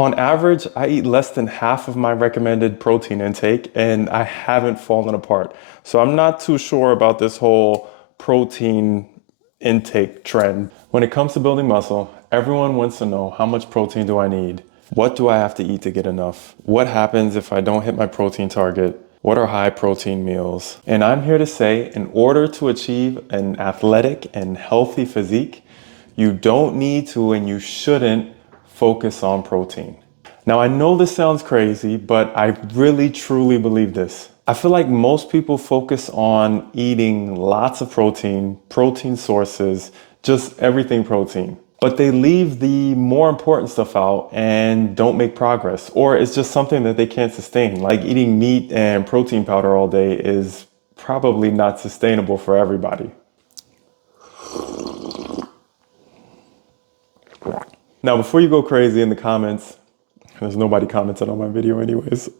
On average, I eat less than half of my recommended protein intake and I haven't fallen apart. So I'm not too sure about this whole protein intake trend. When it comes to building muscle, everyone wants to know, how much protein do I need? What do I have to eat to get enough? What happens if I don't hit my protein target? What are high protein meals? And I'm here to say, in order to achieve an athletic and healthy physique, you don't need to and you shouldn't focus on protein. Now, I know this sounds crazy, but I really truly believe this. I feel like most people focus on eating lots of protein, protein sources, just everything protein. But they leave the more important stuff out and don't make progress, or it's just something that they can't sustain. Like eating meat and protein powder all day is probably not sustainable for everybody. Now, before you go crazy in the comments, there's nobody commented on my video anyways.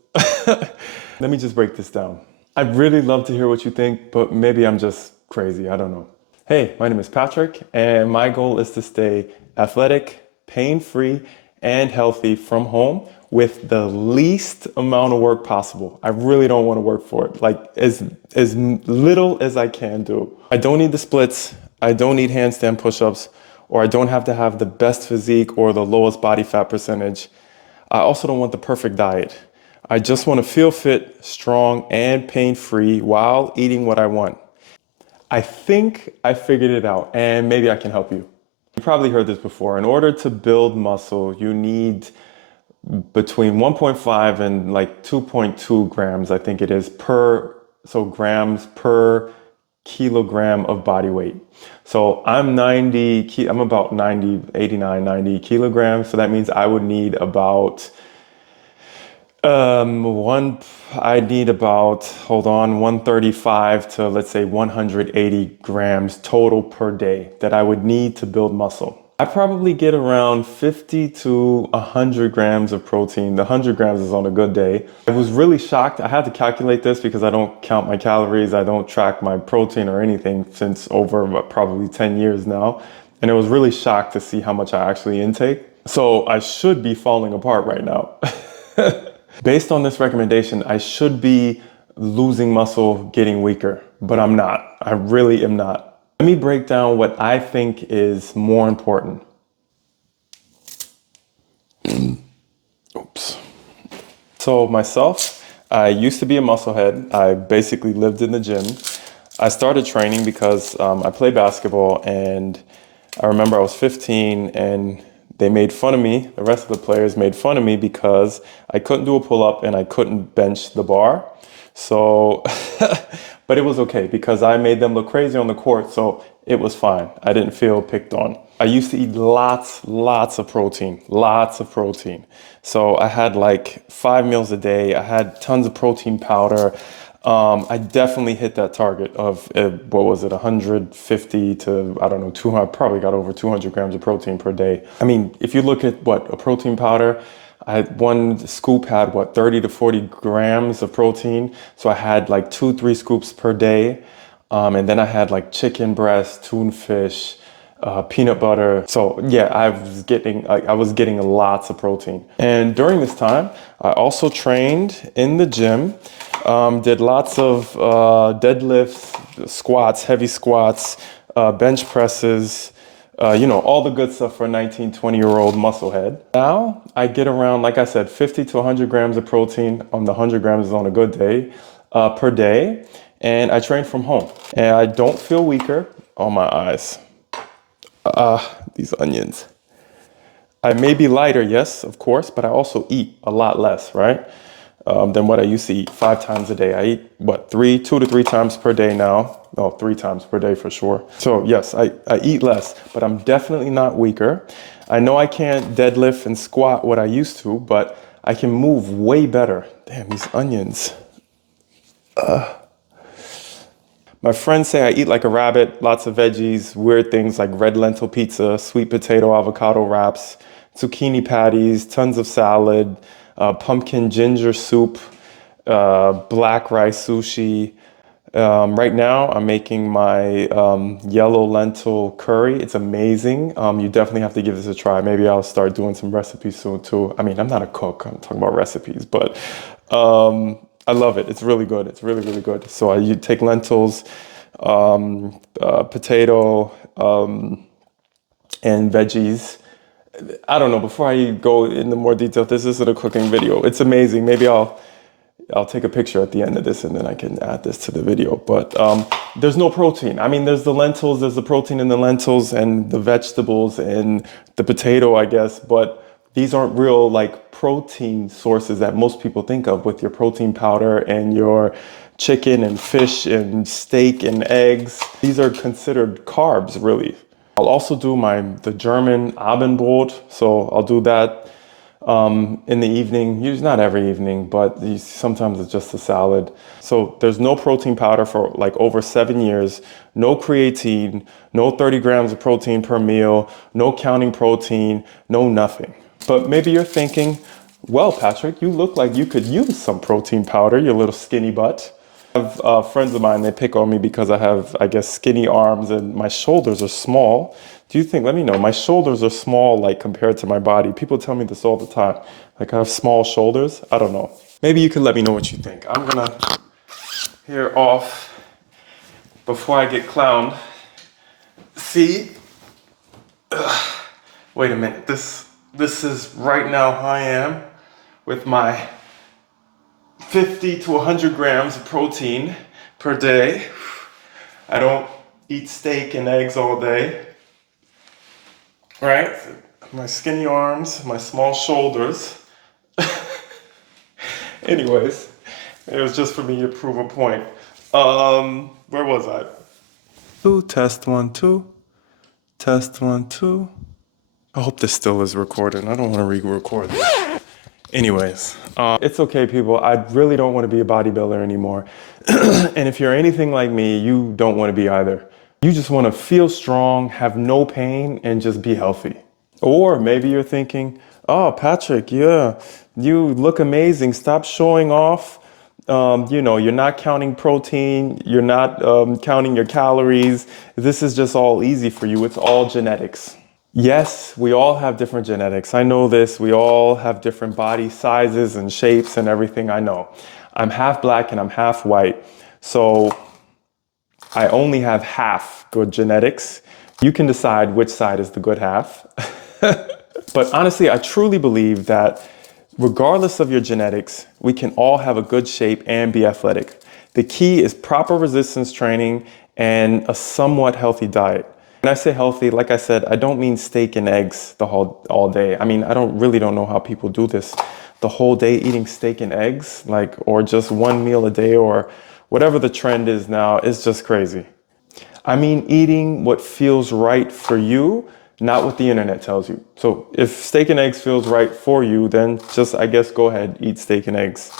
Let me just break this down. I'd really love to hear what you think, but maybe I'm just crazy. I don't know. Hey, my name is Patrick, and my goal is to stay athletic, pain-free, and healthy from home with the least amount of work possible. I really don't want to work for it. Like as little as I can do. I don't need the splits. I don't need handstand push-ups, or I don't have to have the best physique or the lowest body fat percentage. I also don't want the perfect diet. I just want to feel fit, strong, and pain-free while eating what I want. I think I figured it out, and maybe I can help you. You probably heard this before. In order to build muscle, you need between 1.5 and like 2.2 grams, I think it is, grams per kilogram of body weight. So I'm about 90, 89, 90 kilograms. So that means I would need about I need about, hold on, 135 to let's say 180 grams total per day that I would need to build muscle. I probably get around 50 to 100 grams of protein. The 100 grams is on a good day. I was really shocked. I had to calculate this because I don't count my calories. I don't track my protein or anything since over probably 10 years now. And I was really shocked to see how much I actually intake. So I should be falling apart right now. Based on this recommendation, I should be losing muscle, getting weaker, but I'm not. I really am not. Let me break down what I think is more important. Oops. So myself, I used to be a musclehead. I basically lived in the gym. I started training because I play basketball, and I remember I was 15 and they made fun of me. The rest of the players made fun of me because I couldn't do a pull-up and I couldn't bench the bar. So, but it was okay because I made them look crazy on the court, so it was fine. I didn't feel picked on. I used to eat lots of protein, lots of protein. So I had like 5 meals a day. I had tons of protein powder. I definitely hit that target of, what was it, 150 to, I don't know, 200, probably got over 200 grams of protein per day. I mean, if you look at what, a protein powder, one scoop had what, 30 to 40 grams of protein. So I had like 2-3 scoops per day. And then I had like chicken breast, tuna fish, peanut butter. So yeah, I was getting lots of protein. And during this time, I also trained in the gym, did lots of deadlifts, squats, heavy squats, bench presses, all the good stuff for a 19, 20-year-old musclehead. Now I get around, like I said, 50 to 100 grams of protein on the 100 grams on a good day, per day. And I train from home. And I don't feel weaker. Oh, my eyes. These onions. I may be lighter, yes, of course, but I also eat a lot less, right? Than what I used to eat 5 times a day. I eat, 2 to 3 times per day now. Oh, 3 times per day for sure. So yes, I eat less, but I'm definitely not weaker. I know I can't deadlift and squat what I used to, but I can move way better. Damn, these onions. My friends say I eat like a rabbit, lots of veggies, weird things like red lentil pizza, sweet potato avocado wraps, zucchini patties, tons of salad, pumpkin ginger soup, black rice sushi, Right now, I'm making my yellow lentil curry. It's amazing. You definitely have to give this a try. Maybe I'll start doing some recipes soon too. I mean, I'm not a cook. I'm talking about recipes, but I love it. It's really good. It's really, really good. So you take lentils, potato, and veggies. I don't know. Before I go into more detail, this isn't a cooking video. It's amazing. Maybe I'll take a picture at the end of this and then I can add this to the video. But there's no protein. I mean, there's the lentils, there's the protein in the lentils and the vegetables and the potato, I guess. But these aren't real like protein sources that most people think of with your protein powder and your chicken and fish and steak and eggs. These are considered carbs, really. I'll also do the German Abendbrot. So I'll do that in the evening, usually not every evening, but sometimes it's just a salad. So there's no protein powder for like over 7 years, no creatine, no 30 grams of protein per meal, no counting protein, no nothing. But maybe you're thinking, well, Patrick, you look like you could use some protein powder, your little skinny butt. I have friends of mine, they pick on me because I have, I guess, skinny arms and my shoulders are small. Do you think, let me know, my shoulders are small like compared to my body. People tell me this all the time. Like I have small shoulders. I don't know. Maybe you could let me know what you think. I'm gonna here off before I get clowned. See? Wait a minute. This is right now how I am with my 50 to 100 grams of protein per day. I don't eat steak and eggs all day, right? My skinny arms, my small shoulders. Anyways, it was just for me to prove a point. Where was I? Test 1, 2. Test 1, 2. I hope this still is recording. I don't want to re-record this. Anyways, it's okay, people. I really don't want to be a bodybuilder anymore. And if you're anything like me, you don't want to be either. You just want to feel strong, have no pain, and just be healthy. Or maybe you're thinking, oh, Patrick, yeah, you look amazing. Stop showing off. You're not counting protein. You're not counting your calories. This is just all easy for you. It's all genetics. Yes, we all have different genetics. I know this. We all have different body sizes and shapes and everything. I know. I'm half black and I'm half white. So I only have half good genetics. You can decide which side is the good half. But honestly, I truly believe that regardless of your genetics, we can all have a good shape and be athletic. The key is proper resistance training and a somewhat healthy diet. When I say healthy, like I said, I don't mean steak and eggs all day. I mean, I really don't know how people do this. The whole day eating steak and eggs, or just one meal a day or whatever the trend is now, is just crazy. I mean, eating what feels right for you, not what the internet tells you. So if steak and eggs feels right for you, then just, I guess, go ahead, eat steak and eggs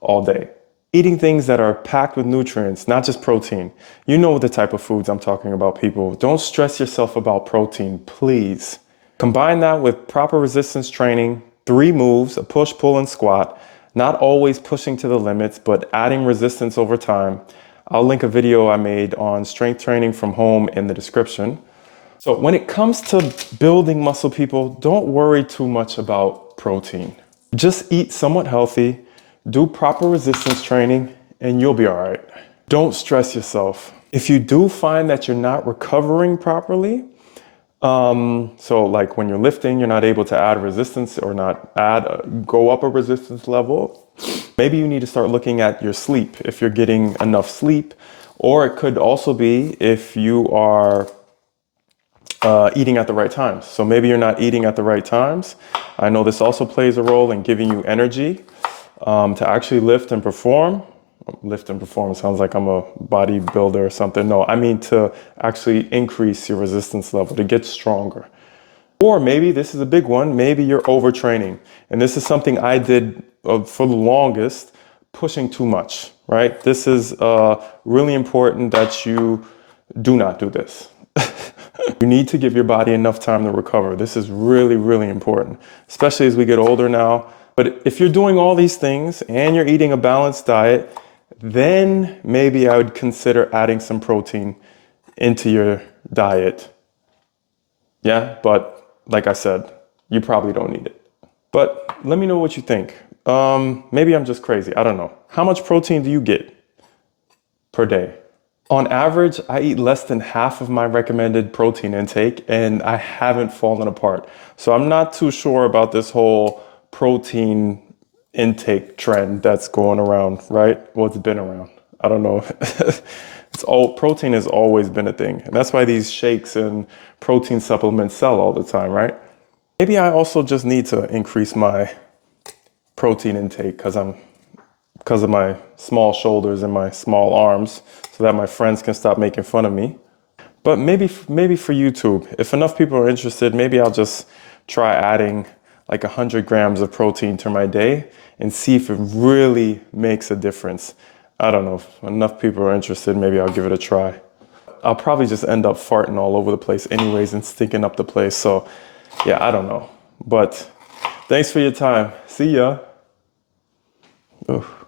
all day. Eating things that are packed with nutrients, not just protein. You know the type of foods I'm talking about, people. Don't stress yourself about protein, please. Combine that with proper resistance training, 3 moves, a push, pull, and squat. Not always pushing to the limits, but adding resistance over time. I'll link a video I made on strength training from home in the description. So when it comes to building muscle, people, don't worry too much about protein. Just eat somewhat healthy, do proper resistance training, and you'll be all right. Don't stress yourself. If you do find that you're not recovering properly, so like when you're lifting, you're not able to add resistance or go up a resistance level, maybe you need to start looking at your sleep, if you're getting enough sleep, or it could also be if you are eating at the right times. So maybe you're not eating at the right times. I know this also plays a role in giving you energy to actually lift and perform. Lift and perform sounds like I'm a bodybuilder or something. No, I mean to actually increase your resistance level, to get stronger. Or maybe this is a big one. Maybe you're overtraining. And this is something I did for the longest, pushing too much, right? This is really important that you do not do this. You need to give your body enough time to recover. This is really, really important, especially as we get older now. But if you're doing all these things and you're eating a balanced diet, then maybe I would consider adding some protein into your diet. Yeah, but like I said, you probably don't need it. But let me know what you think. Maybe I'm just crazy. I don't know. How much protein do you get per day? On average, I eat less than half of my recommended protein intake and I haven't fallen apart. So I'm not too sure about this whole protein intake trend that's going around, right? Well, it's been around. I don't know. Protein has always been a thing. And that's why these shakes and protein supplements sell all the time, right? Maybe I also just need to increase my protein intake because of my small shoulders and my small arms so that my friends can stop making fun of me. But maybe for YouTube, if enough people are interested, maybe I'll just try adding like 100 grams of protein to my day and see if it really makes a difference. I don't know, if enough people are interested, maybe I'll give it a try. I'll probably just end up farting all over the place anyways and stinking up the place. So yeah, I don't know. But thanks for your time. See ya. Oof.